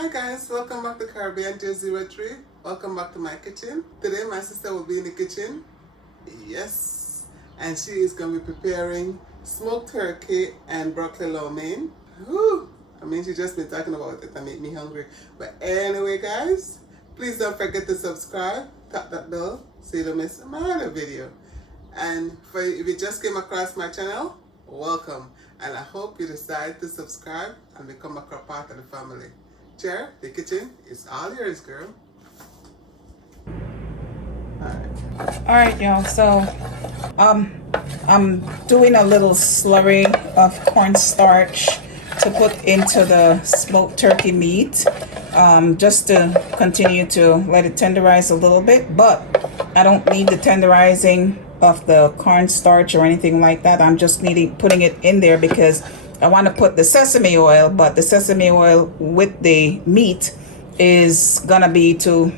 Hi guys, welcome back to Caribbean 03. Welcome back to my kitchen. Today my sister will be in the kitchen. Yes. And she is going to be preparing smoked turkey and broccoli lo mein. Whew. I mean, she just been talking about it and make me hungry. But anyway guys, please don't forget to subscribe, tap that bell so you don't miss my other video. And if you just came across my channel, welcome. And I hope you decide to subscribe and become a part of the family. Chair, the kitchen is all yours, girl. Alright, y'all, so I'm doing a little slurry of cornstarch to put into the smoked turkey meat, just to continue to let it tenderize a little bit, but I don't need the tenderizing of the cornstarch or anything like that. I'm just putting it in there because I want to put the sesame oil, but the sesame oil with the meat is gonna be too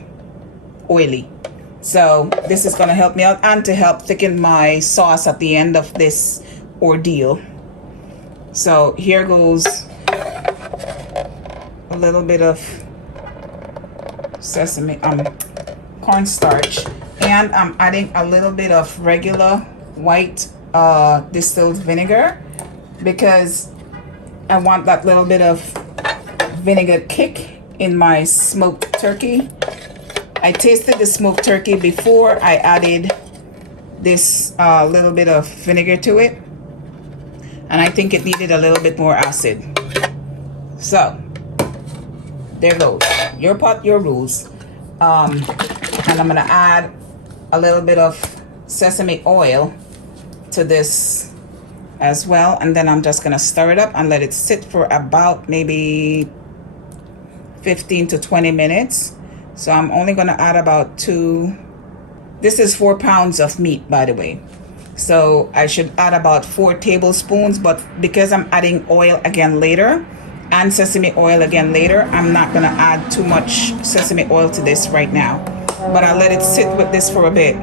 oily. So this is gonna help me out and to help thicken my sauce at the end of this ordeal. So here goes a little bit of sesame, cornstarch, and I'm adding a little bit of regular white distilled vinegar because I want that little bit of vinegar kick in my smoked turkey. I tasted the smoked turkey before I added this little bit of vinegar to it, and I think it needed a little bit more acid. So there goes. Your pot, your rules. And I'm gonna add a little bit of sesame oil to this as well, and then I'm just gonna stir it up and let it sit for about maybe 15 to 20 minutes. So I'm only gonna add about this is 4 pounds of meat, by the way, so I should add about 4 tablespoons, but because I'm adding oil again later and sesame oil again later, I'm not gonna add too much sesame oil to this right now, but I'll let it sit with this for a bit.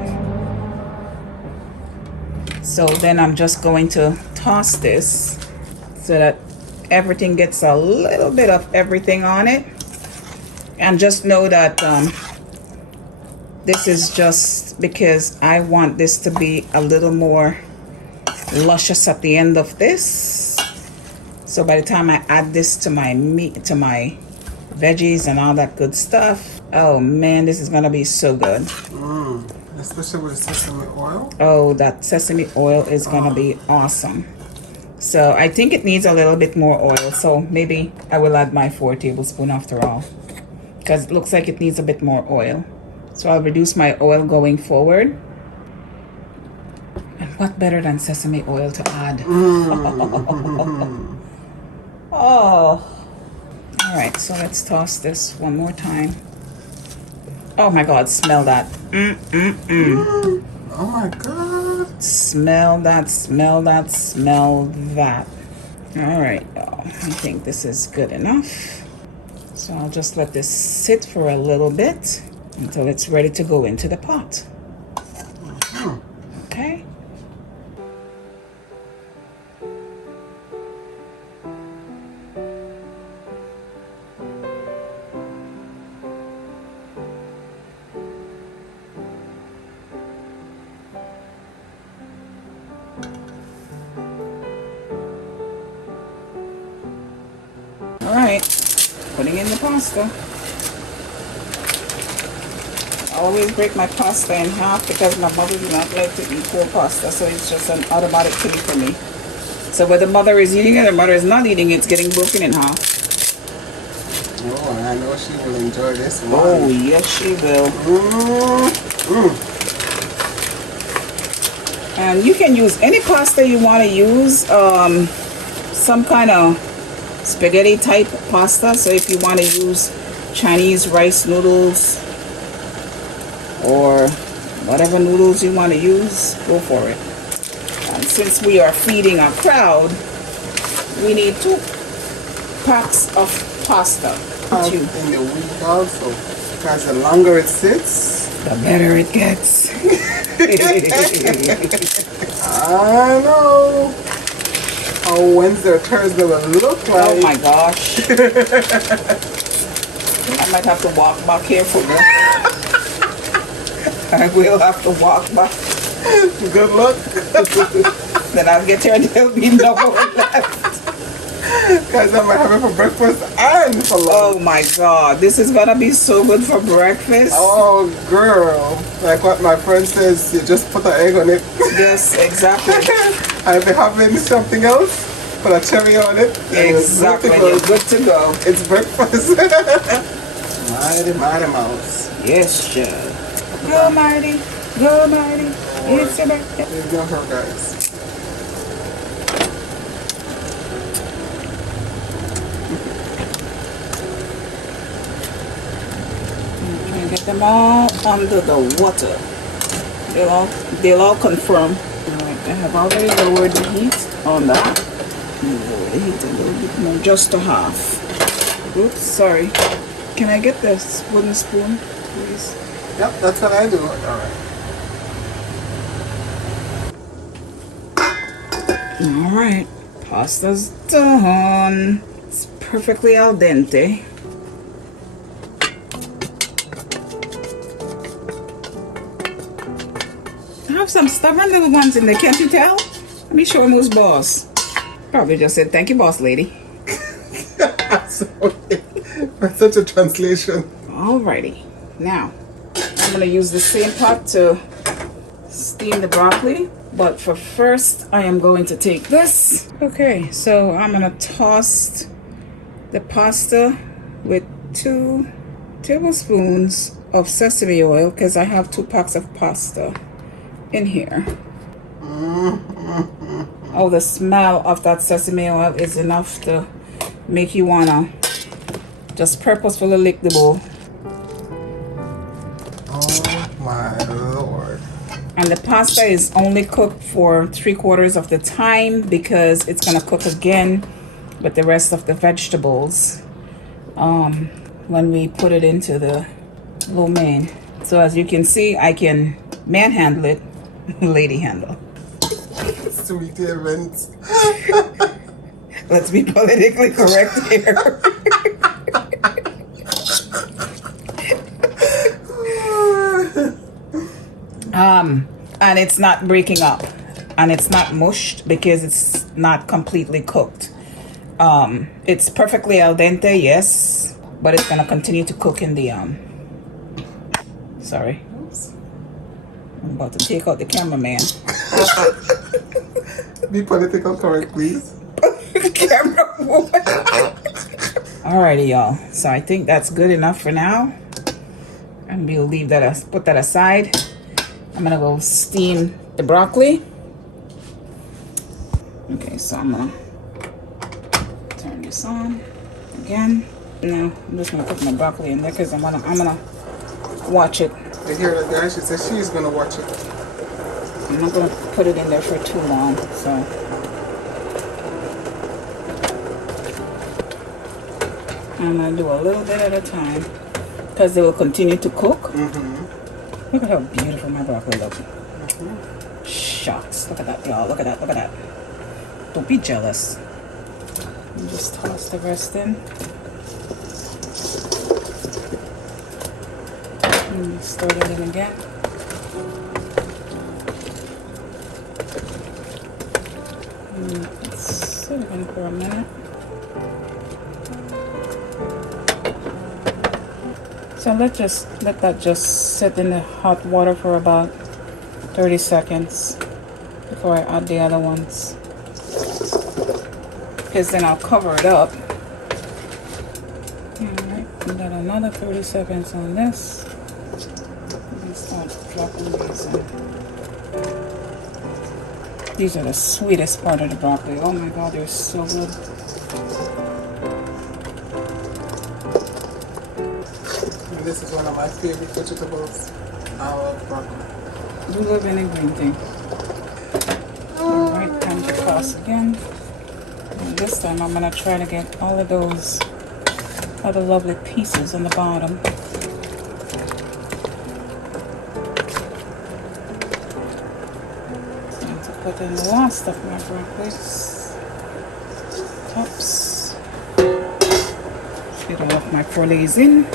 So then I'm just going to toss this so that everything gets a little bit of everything on it. And just know that this is just because I want this to be a little more luscious at the end of this. So by the time I add this to my meat, to my veggies and all that good stuff, oh man, this is gonna be so good. Especially with sesame oil. Oh, that sesame oil is gonna be awesome. So I think it needs a little bit more oil, so maybe I will add my 4 tablespoons after all, because it looks like it needs a bit more oil. So I'll reduce my oil going forward. And what better than sesame oil to add? Oh. All right, so let's toss this one more time. Oh my God, smell that. Oh my God. Smell that, smell that, smell that. All right, y'all. I think this is good enough. So I'll just let this sit for a little bit until it's ready to go into the pot. Okay. All right, putting in the pasta. I always break my pasta in half because my mother does not like to eat whole pasta, so it's just an automatic thing for me. So whether mother is eating it or mother is not eating it, it's getting broken in half. Oh, I know she will enjoy this one. Oh, yes she will. And you can use any pasta you want to use, some kind of spaghetti type pasta. So if you want to use Chinese rice noodles or whatever noodles you want to use, go for it. And since we are feeding our crowd, we need 2 packs of pasta. In the week also, because the longer it sits, the better it gets. I know. Oh, Wednesday or Thursday will look like. Oh my gosh. I might have to walk back here for more. I will have to walk back. Good luck. Then I'll get here and there'll be no more left. Guys, I might have it for breakfast and for lunch. Oh my god, this is gonna be so good for breakfast. Oh, girl. Like what my friend says, you just put an egg on it. Yes, exactly. And if you're having something else, put a cherry on it. Exactly, you're good to go. It's breakfast. Mighty mouse. Yes, sure. Go, Marty. Go, Marty. It's your birthday. There you go, her guys. Get them all under the water. They'll all confirm. Alright, I have already lowered the heat on that. Lower the heat a little bit more, just to half. Oops, sorry. Can I get this wooden spoon, please? Yep, that's what I do. Alright. Alright, pasta's done. It's perfectly al dente. I have some stubborn little ones in there, can't you tell? Let me show them who's boss. Probably just said, thank you, boss lady. That's such a translation. Alrighty, now I'm gonna use the same pot to steam the broccoli, but for first I am going to take this. Okay, so I'm gonna toss the pasta with 2 tablespoons of sesame oil because I have 2 packs of pasta in here. Oh, the smell of that sesame oil is enough to make you wanna just purposefully lick the bowl. Oh my lord. And the pasta is only cooked for 3/4 of the time because it's gonna cook again with the rest of the vegetables when we put it into the lo mein. So as you can see, I can manhandle it, lady handle. Sweet events. Let's be politically correct here. And it's not breaking up and it's not mushed because it's not completely cooked. It's perfectly al dente, yes, but it's gonna continue to cook in the sorry. Oops. I'm about to take out the cameraman. Be political correct, please. Camera woman. Alrighty, y'all. So I think that's good enough for now. And we'll leave that, put that aside. I'm gonna go steam the broccoli. Okay, so I'm gonna turn this on again. Now I'm just gonna put my broccoli in there because I'm gonna watch it. You hear that guy? She says she's gonna watch it. I'm not gonna put it in there for too long, so. I'm gonna do a little bit at a time because they will continue to cook. Look at how beautiful my broccoli looks. Shucks, look at that, y'all. Look at that, look at that. Don't be jealous. And just toss the rest in. And stir it in again. And sit it in for a minute. So let that just sit in the hot water for about 30 seconds before I add the other ones. Because then I'll cover it up. Alright, and then another 30 seconds on this. And start dropping these in. These are the sweetest part of the broccoli. Oh my god, they're so good. This is one of my favorite vegetables. I love broccoli. You love any green thing. Alright, time to toss again. And this time I'm gonna try to get all of those other lovely pieces on the bottom. Time to put in the last of my broccoli. Tops. Get all of my fillets in.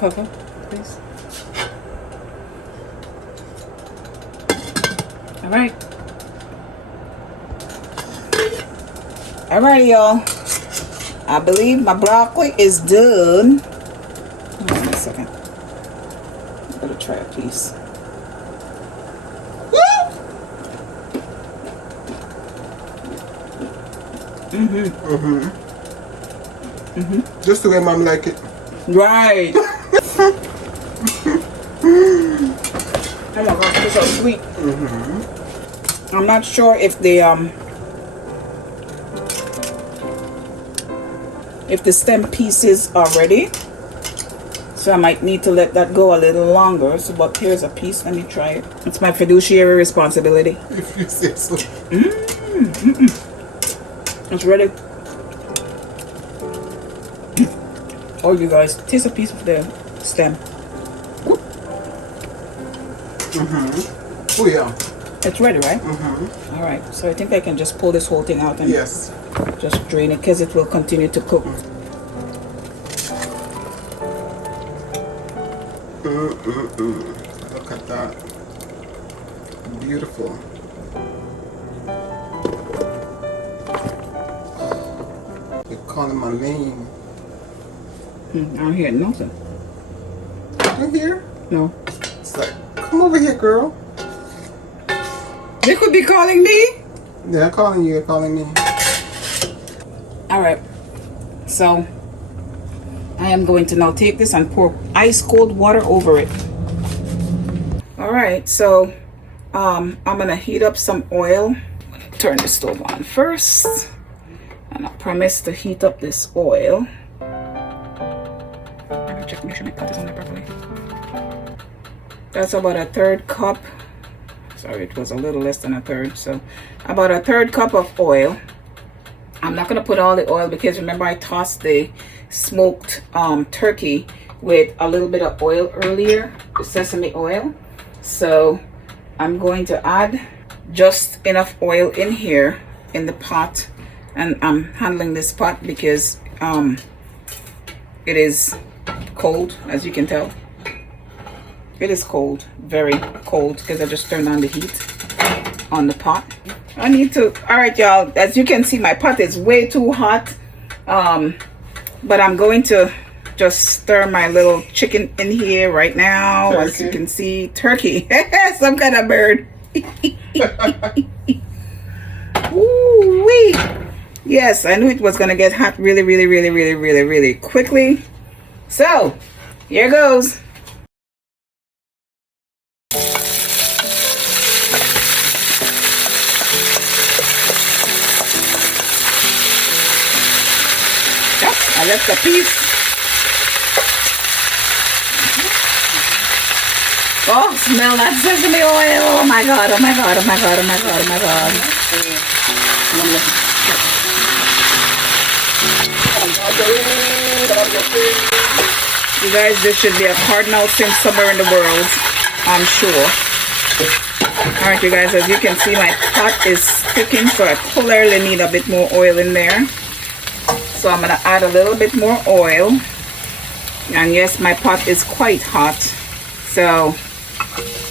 cover, please. All right. All right, y'all. I believe my broccoli is done. Hold on a second. I'm gonna try a piece. Just the way Mom like it. Right. Oh my gosh, it's so sweet. I'm not sure if the stem pieces are ready, so I might need to let that go a little longer. So, but here's a piece. Let me try it. It's my fiduciary responsibility. If you say so. It's ready. Oh, you guys, taste a piece of the stem. Oh yeah. It's ready, right? All right. So I think I can just pull this whole thing out and Yes. just drain it, because it will continue to cook. Look at that. Beautiful. You're calling my name. I don't hear nothing. You hear? No. It's like, come over here, girl. They could be calling me. They're calling you. They're calling me. All right. So I am going to now take this and pour ice cold water over it. All right. So I'm gonna heat up some oil. I'm gonna turn the stove on first, and I promise to heat up this oil. Let me check, make sure my pot is on there properly. That's about a 1/3 cup. Sorry, it was a little less than a third. So about a 1/3 cup of oil. I'm not gonna put all the oil, because remember I tossed the smoked turkey with a little bit of oil earlier, the sesame oil. So I'm going to add just enough oil in here in the pot, and I'm handling this pot because it is cold, as you can tell. It is cold, very cold, because I just turned on the heat on the pot. I need to, all right, y'all, as you can see, my pot is way too hot. But I'm going to just stir my little chicken in here right now. Turkey. As you can see, turkey, some kind of bird. Ooh-wee. Yes, I knew it was gonna get hot really, really, really, really, really, really quickly. So, here goes. I left a piece. Oh, smell that sesame oil. Oh my god, oh my god, oh my god, oh my god, oh my god. You guys, this should be a cardinal sin somewhere in the world, I'm sure. Alright, you guys, as you can see, my pot is cooking, so I clearly need a bit more oil in there. So I'm going to add a little bit more oil. And yes, my pot is quite hot. So,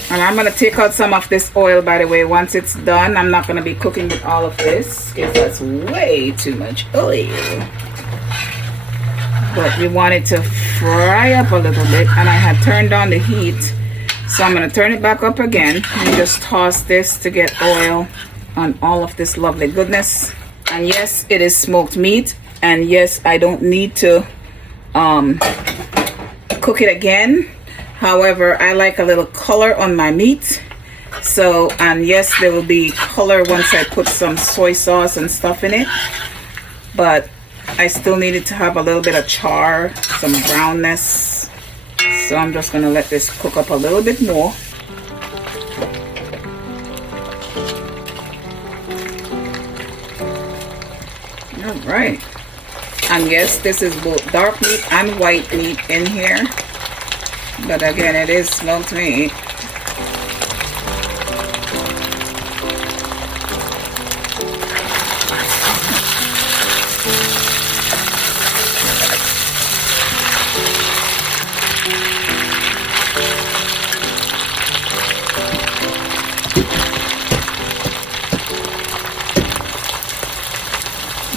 and I'm going to take out some of this oil, by the way. Once it's done, I'm not going to be cooking with all of this, because that's way too much oil. But we want it to fry up a little bit. And I had turned on the heat. So I'm going to turn it back up again. And just toss this to get oil on all of this lovely goodness. And yes, it is smoked meat. And yes, I don't need to cook it again. However, I like a little color on my meat. So, and yes, there will be color once I put some soy sauce and stuff in it. But I still needed to have a little bit of char, some brownness. So I'm just going to let this cook up a little bit more. All right. And yes, this is both dark meat and white meat in here. But again, it is smoked meat.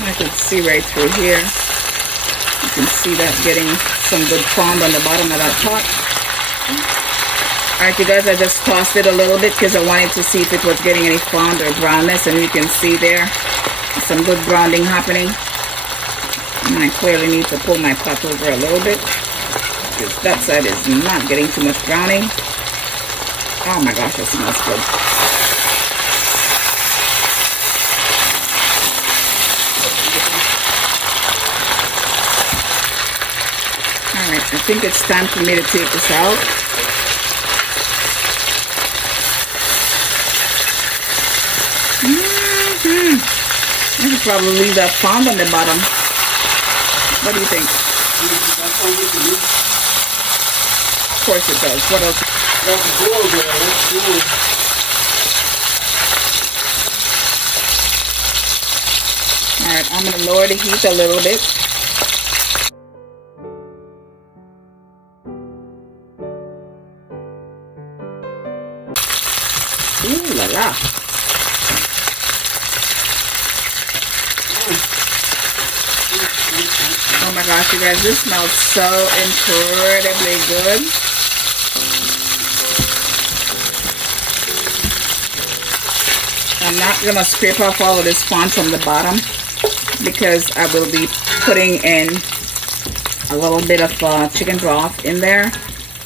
I can see right through here. You can see that getting some good fond on the bottom of that pot. Alright, you guys, I just tossed it a little bit because I wanted to see if it was getting any fond or brownness, and you can see there some good browning happening. And I clearly need to pull my pot over a little bit because that side is not getting too much browning. Oh my gosh, it smells good. Alright, I think it's time for me to take this out. I should probably leave that fond on the bottom. What do you think? Of course it does. What else? That's good, girl. That's good. Alright, I'm going to lower the heat a little bit. Ooh la la. Oh my gosh, you guys, this smells so incredibly good. I'm not going to scrape off all of this fond from the bottom because I will be putting in a little bit of chicken broth in there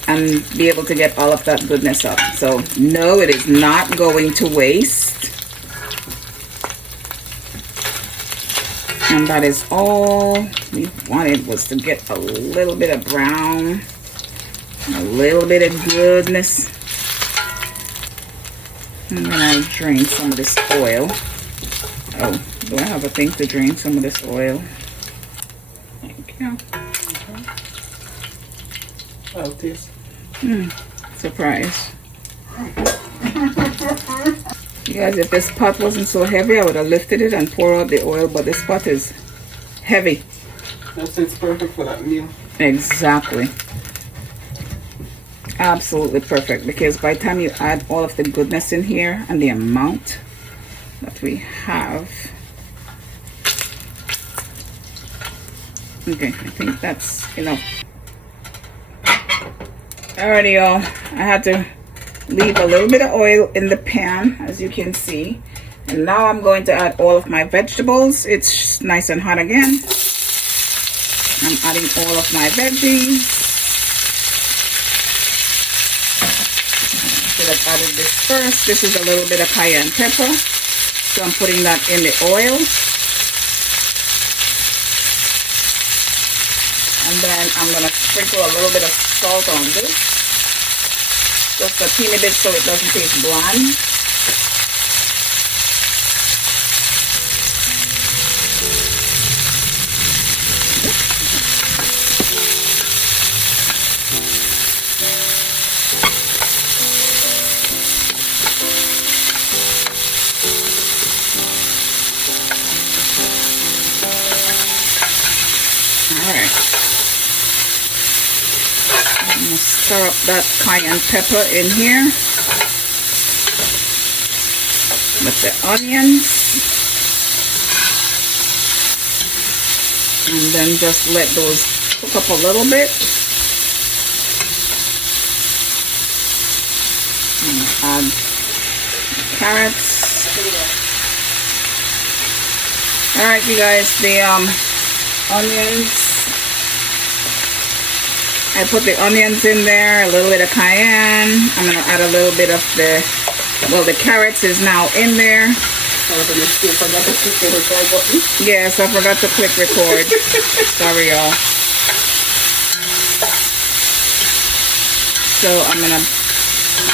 and be able to get all of that goodness up. So no, it is not going to waste. And that is all we wanted, was to get a little bit of brown, a little bit of goodness. I'm gonna drain some of this oil. Oh, do I have a thing to drain some of this oil? Thank you. I'll taste. Surprise. You guys, if this pot wasn't so heavy, I would have lifted it and poured out the oil, but this pot is heavy. That's it's perfect for that meal. Exactly. Absolutely perfect, because by the time you add all of the goodness in here and the amount that we have. Okay, I think that's enough. Alrighty, y'all. I had to leave a little bit of oil in the pan, as you can see. And now I'm going to add all of my vegetables. It's nice and hot again. I'm adding all of my veggies. I should have added this first. This is a little bit of cayenne pepper. So I'm putting that in the oil. And then I'm going to sprinkle a little bit of salt on this. Just a teeny bit so it doesn't taste bland. Alright. I'm going to stir up that cayenne pepper in here with the onions, and then just let those cook up a little bit. I'm going to add carrots. Alright, you guys, the onions. I put the onions in there, a little bit of cayenne. I'm going to add a little bit of the, well, the carrots is now in there. Yes, I forgot to click record. Sorry, y'all. So I'm going to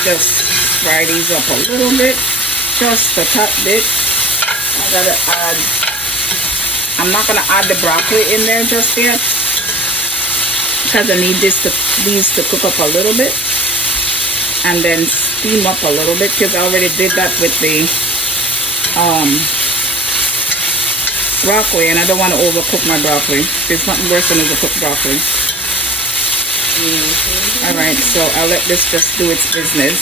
just fry these up a little bit, just a top bit. I got to add, I'm not going to add the broccoli in there just yet, because I need these to cook up a little bit and then steam up a little bit, because I already did that with the broccoli, and I don't want to overcook my broccoli. There's nothing worse than overcooked broccoli. Alright, so I'll let this just do its business.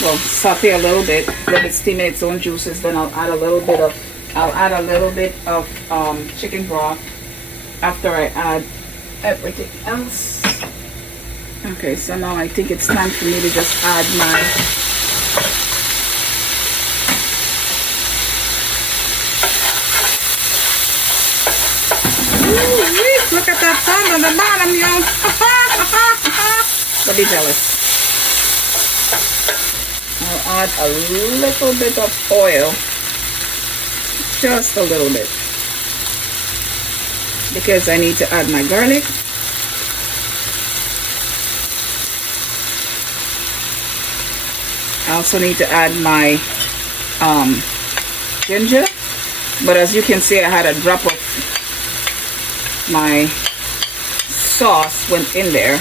Well, saute a little bit, let it steam in its own juices, then I'll add a little bit of I'll add a little bit of chicken broth after I add everything else. Okay, so now I think it's time for me to just add my ooh, look at that sound on the bottom, y'all. Don't be jealous. I'll add a little bit of oil, just a little bit, because I need to add my garlic. I also need to add my ginger, but as you can see, I had a drop of my sauce went in there.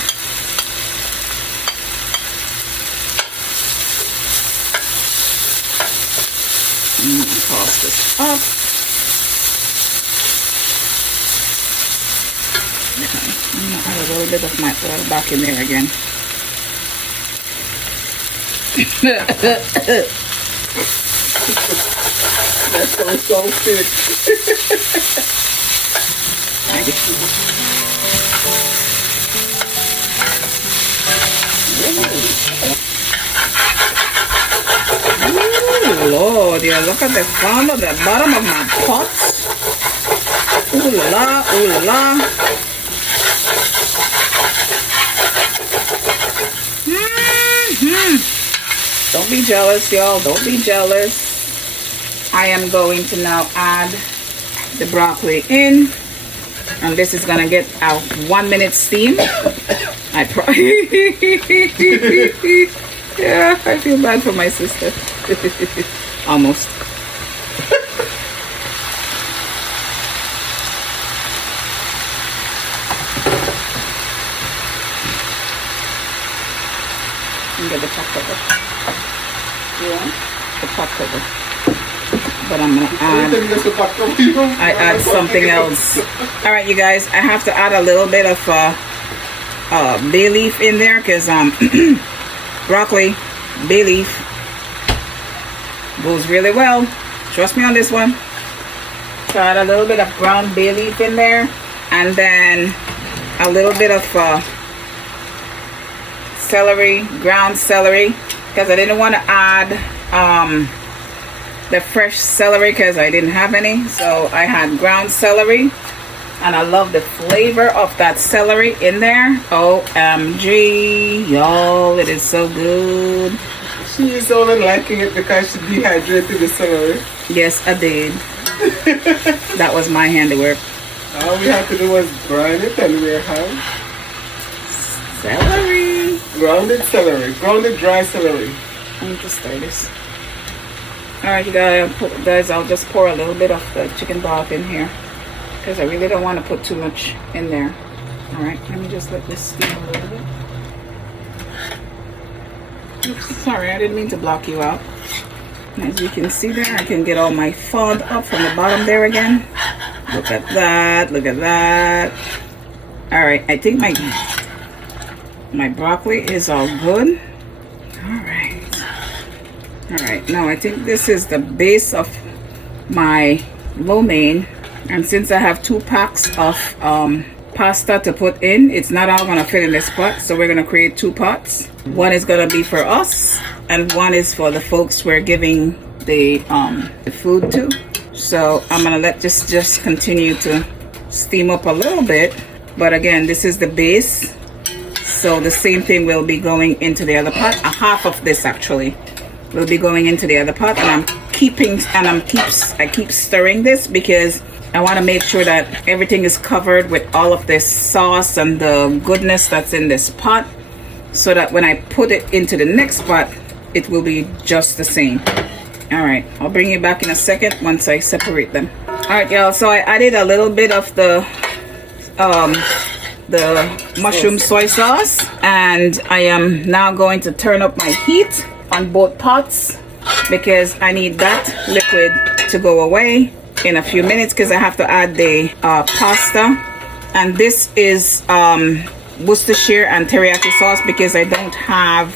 I'm gonna toss this up. Okay, I'm gonna add a little bit of my oil back in there again. That sounds so thick. Ooh, Lord, yeah, look at the sound of the bottom of my pot. Ooh la la, ooh la la. Don't be jealous, y'all. Don't be jealous. I am going to now add the broccoli in, and this is gonna get a 1 minute steam. Yeah, I feel bad for my sister. Almost. Get the pot cover. Yeah, the pot cover. But I'm gonna add. I add something else. All right, you guys. I have to add a little bit of bay leaf in there because broccoli, bay leaf goes really well. Trust me on this one. So add a little bit of ground bay leaf in there, and then a little bit of celery, ground celery, because I didn't want to add the fresh celery because I didn't have any. So I had ground celery, and I love the flavor of that celery in there. OMG, y'all, it is so good. She is only liking it because she dehydrated the celery. Yes, I did. That was my handiwork. All we have to do was grind it, and we have celery. Grounded celery. Grounded dry celery. Let me just stir this. Alright, you guys, I'll just pour a little bit of the chicken broth in here because I really don't want to put too much in there. Alright, let me just let this steam a little bit. Oops, sorry, I didn't mean to block you out. As you can see there, I can get all my fond up from the bottom there again. Look at that, look at that. Alright, I think my broccoli is all good. Alright, now I think this is the base of my lo mein, and since I have 2 packs of pasta to put in, it's not all gonna fit in this pot, so we're gonna create 2 pots. One is gonna be for us, and one is for the folks we're giving the food to. So I'm gonna let this just continue to steam up a little bit, but again, this is the base, so the same thing will be going into the other pot. Half of this actually will be going into the other pot, and I keep stirring this because I want to make sure that everything is covered with all of this sauce and the goodness that's in this pot, so that when I put it into the next pot, it will be just the same. All right, I'll bring you back in a second once I separate them. All right, y'all, so I added a little bit of the mushroom soy sauce, and I am now going to turn up my heat on both pots because I need that liquid to go away in a few minutes because I have to add the pasta. And this is Worcestershire and teriyaki sauce because I don't have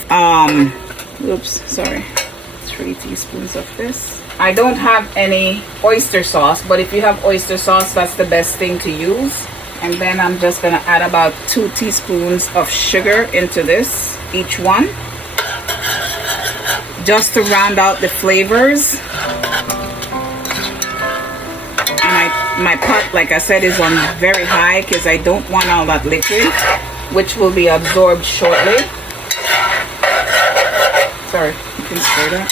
3 teaspoons of this. I don't have any oyster sauce, but if you have oyster sauce, that's the best thing to use. And then I'm just gonna add about 2 teaspoons of sugar into this, each one, just to round out the flavors. And my pot, like I said, is on very high because I don't want all that liquid, which will be absorbed shortly. Sorry, you can stir that.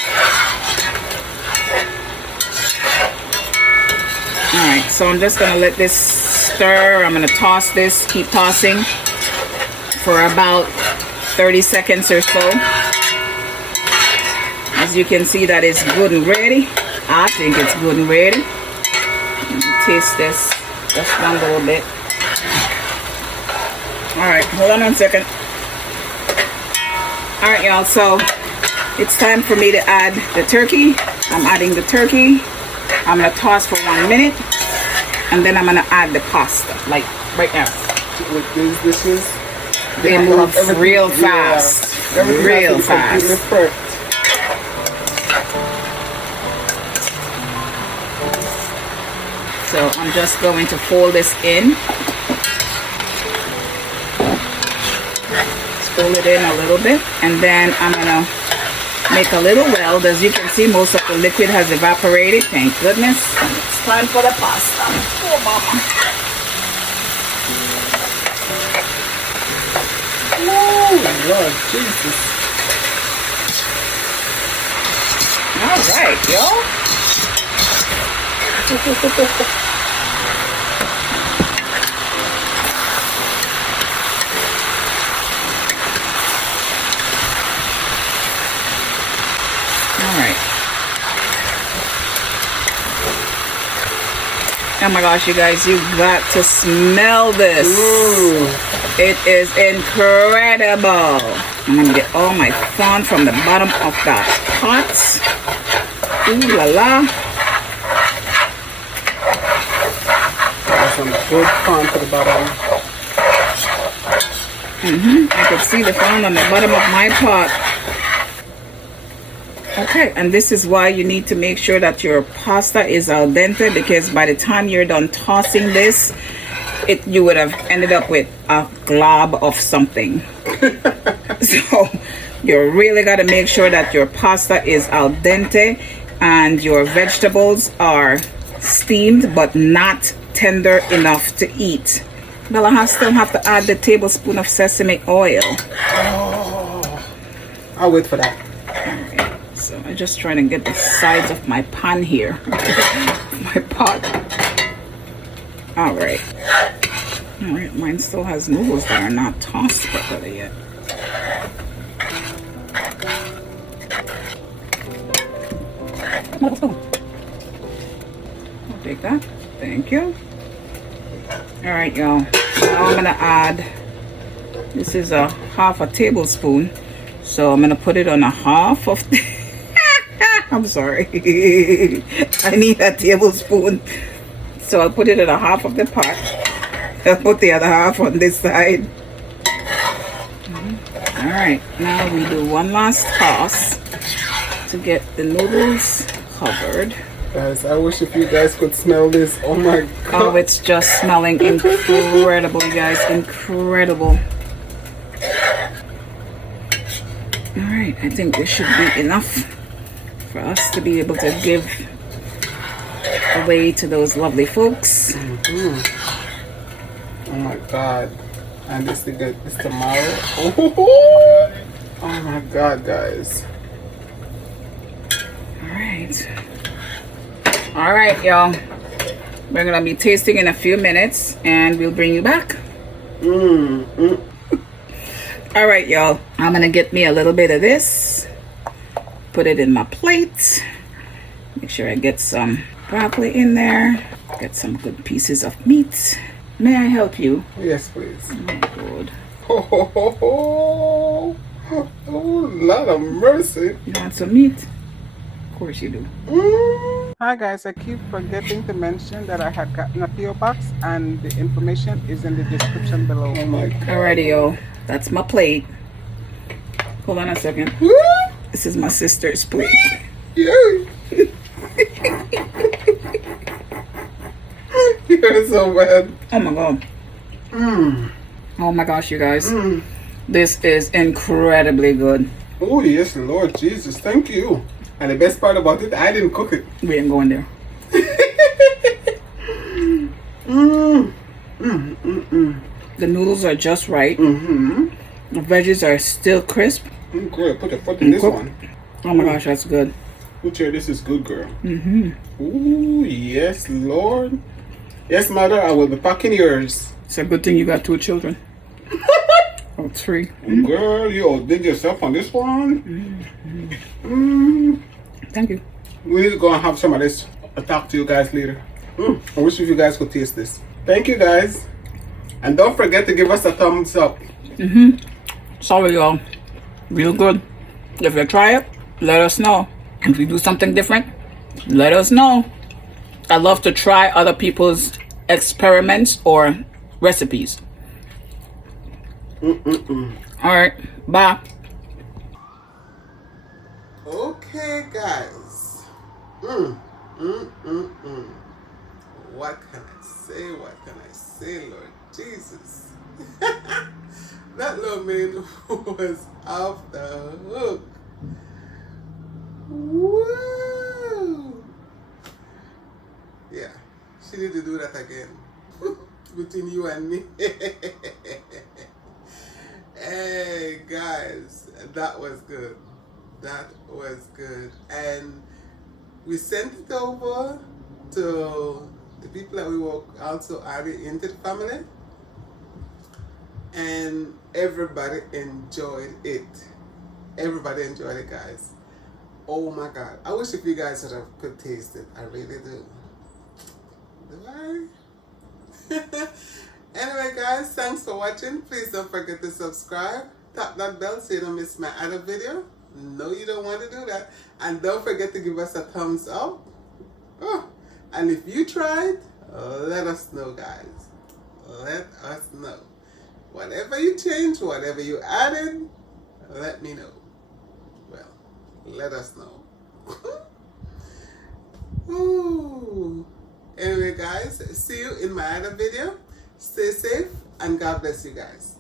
Alright, so I'm just gonna let this stir. I'm gonna toss this, keep tossing for about 30 seconds or so. As you can see, that is good and ready. I think it's good and ready. Let me taste this just one little bit. Alright, hold on 1 second. Alright, y'all, so it's time for me to add the turkey. I'm adding the turkey. I'm gonna toss for 1 minute, and then I'm gonna add the pasta, like right now. With these dishes, they move real fast, real fast. So I'm just going to fold this in. Fold it in a little bit, and then I'm gonna make a little weld. As you can see, most of the liquid has evaporated, thank goodness. It's time for the pasta. Oh, mama. Oh, Lord Jesus. All right, yo. Oh my gosh, you guys, you got to smell this. Ooh. It is incredible. I'm gonna get all my fun from the bottom of that pot. Ooh la la. There's some good fun to the bottom. I can see the fun on the bottom of my pot. Okay, and this is why you need to make sure that your pasta is al dente, because by the time you're done tossing this, you would have ended up with a glob of something. So you really got to make sure that your pasta is al dente and your vegetables are steamed but not tender enough to eat. Well, I still have to add the tablespoon of sesame oil. Oh, I'll wait for that. So I'm just trying to get the sides of my pan here, my pot. All right. All right, mine still has noodles that are not tossed properly yet. I'll take that. Thank you. All right, y'all. Now I'm gonna add. This is a half a tablespoon, so I'm gonna put it on a half of. I'm sorry. I need a tablespoon. So I'll put it in a half of the pot. I'll put the other half on this side. All right, now we do one last toss to get the noodles covered. Guys, I wish if you guys could smell this. Oh my God. Oh, it's just smelling incredible, you guys. Incredible. All right, I think this should be enough for us to be able to give away to those lovely folks. Oh my God. And this to get this tomorrow. Oh my God, guys. All right, y'all. We're gonna be tasting in a few minutes and we'll bring you back. All right, y'all. I'm gonna get me a little bit of this. Put it in my plate. Make sure I get some broccoli in there. Get some good pieces of meat. May I help you? Yes, please. Oh, good. Oh, Lord of mercy. You want some meat? Of course you do. Hi guys, I keep forgetting to mention that I had gotten a PO box and the information is in the description below. Oh my God. Alrighty, y'all. That's my plate. Hold on a second. This is my sister's plate. Yeah. You're so bad. Oh my god. Oh my gosh, you guys. This is incredibly good. Oh, yes, Lord Jesus. Thank you. And the best part about it, I didn't cook it. We ain't going there. The noodles are just right. The veggies are still crisp. Girl, put your foot in this one. Oh my gosh, that's good. Put your, this is good, girl. Ooh, yes, Lord. Yes, mother, I will be packing yours. It's a good thing you got 2 children. Oh, 3. Girl, you outdid yourself on this one. Thank you. We need to go and have some of this. I'll talk to you guys later. I wish if you guys could taste this. Thank you, guys. And don't forget to give us a thumbs up. Sorry, y'all. Real good. If you try it, let us know. If we do something different, let us know. I love to try other people's experiments or recipes. Alright, bye. Okay, guys. What can I say? What can I say, Lord Jesus? That little man was off the hook. Woo! Yeah, she need to do that again. Between you and me. Hey, guys, that was good. That was good. And we sent it over to the people that we were also added into the family. And everybody enjoyed it. Everybody enjoyed it, guys. Oh my God. I wish if you guys could taste it. I really do. Do I? Anyway, guys, thanks for watching. Please don't forget to subscribe. Tap that bell so you don't miss my other video. No, you don't want to do that. And don't forget to give us a thumbs up. Oh, and if you tried, let us know, guys. Let us know. Whatever you changed, whatever you added, let me know. Well, let us know. Ooh. Anyway, guys, see you in my other video. Stay safe and God bless you guys.